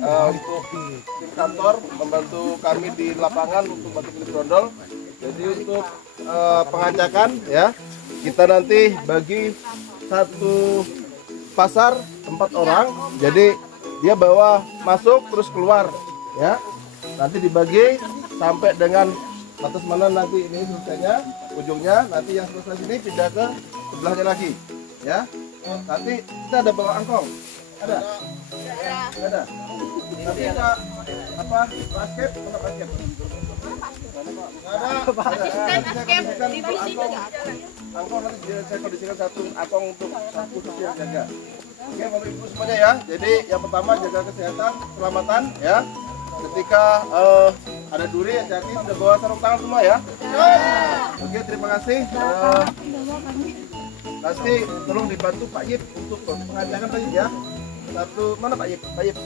untuk tim kantor membantu kami di lapangan untuk bantu pilih brondol. Jadi untuk pengacakan ya, kita nanti bagi satu pasar 4 orang. Jadi dia bawa masuk terus keluar ya. Nanti dibagi sampai dengan batas mana nanti ini selesainya, ujungnya nanti yang selesai sini pindah ke sebelahnya lagi ya. Nanti kita ada bawa angkong, ada? Ada. Nanti ada apa? Basket, mana basket? Angkong nanti saya kondisikan satu angkong untuk satu kursi yang jaga. Oke, Bapak Ibu semuanya ya. Jadi yang pertama jaga kesehatan, keselamatan ya. Ketika ada duri, hati-hati sudah bawa sarung tangan semua ya. Oke, terima kasih. Pasti tolong dibantu Pak Yip untuk pengajaran Pak Yip ya. Satu mana Pak Yip? Pak Yip.